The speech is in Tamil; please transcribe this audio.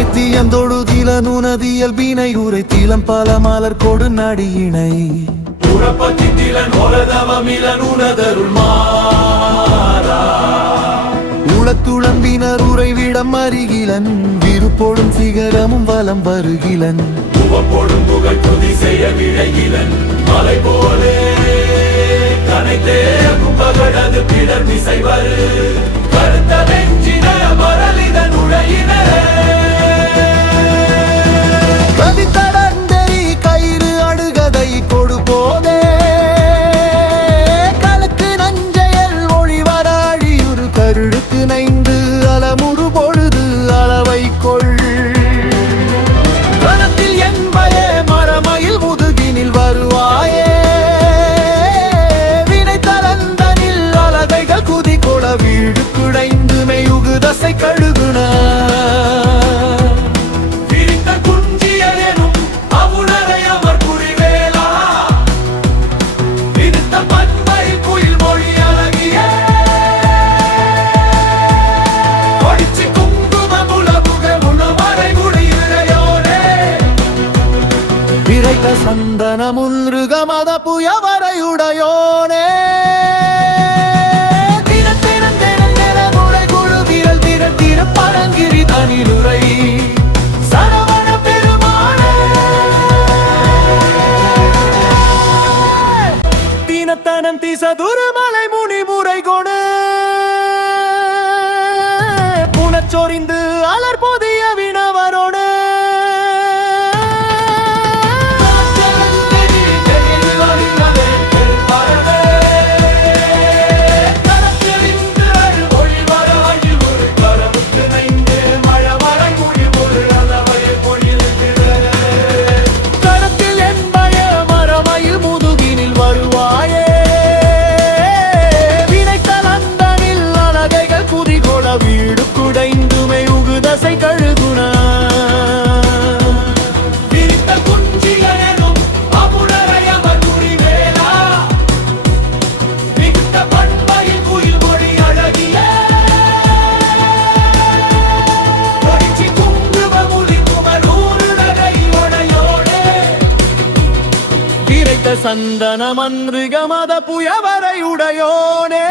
உரைத்தியந்தொழுதில நுணதியல் பீனை உரைத்திலம் பல மலர் கொடு நடியினை உறப்பத்திலன் ஒலதவமிலன் உனதருள் மாறா உளத்துளம்பினர் உறைவிடம் அருகிலன் விருப்போடும் சிகரமும் வலம் வருகிலன் உவப்போடும் புகழ் துதி செய்ய விழைகிலன் மலை போலே கனைத்தேகும் பகடது பிடர் திசை வரு கருத்த வெஞ்சின மரலிதன் உழையின கதித்தடந்தெறி கயிறு அடுகதை கொடு போதே கலக்கு நஞ்சையல் ஒளிவராழியுறு கருடுக்கு நைந்து அலமுறு பொழுது அளவை கொள் கணத்தில் என்பயே மரமயில் முதுகினில் வருவாயே வினை தளந்தனில் அலகைகள் குதி கொள வீடு குடைந்து மெயுகு தசை கழுகுன சந்தனமுன்றுகமத புயவரையுடையோனே குழு விரல் திர பரங்கிரி தனிலுரை சரவண பெருமானே தீனத்தனம் திசதுருமலை முனிமுறை கொடு புனச்சொரிந்து அலர் பொதிய வினவரோடு வீடு குடைந்துமை உகுதசை கழுகுண விரித்த குஞ்சிலனும் அபுணரையவர் குறிவேலா மிகுத்த பண்பையில் குயில் மொழி அழகிய ஒடிச்சி குங்கும முலி குமரூருடகை உடையோடே விரைத்த சந்தன மன்றுகமத புயவரை உடையோனே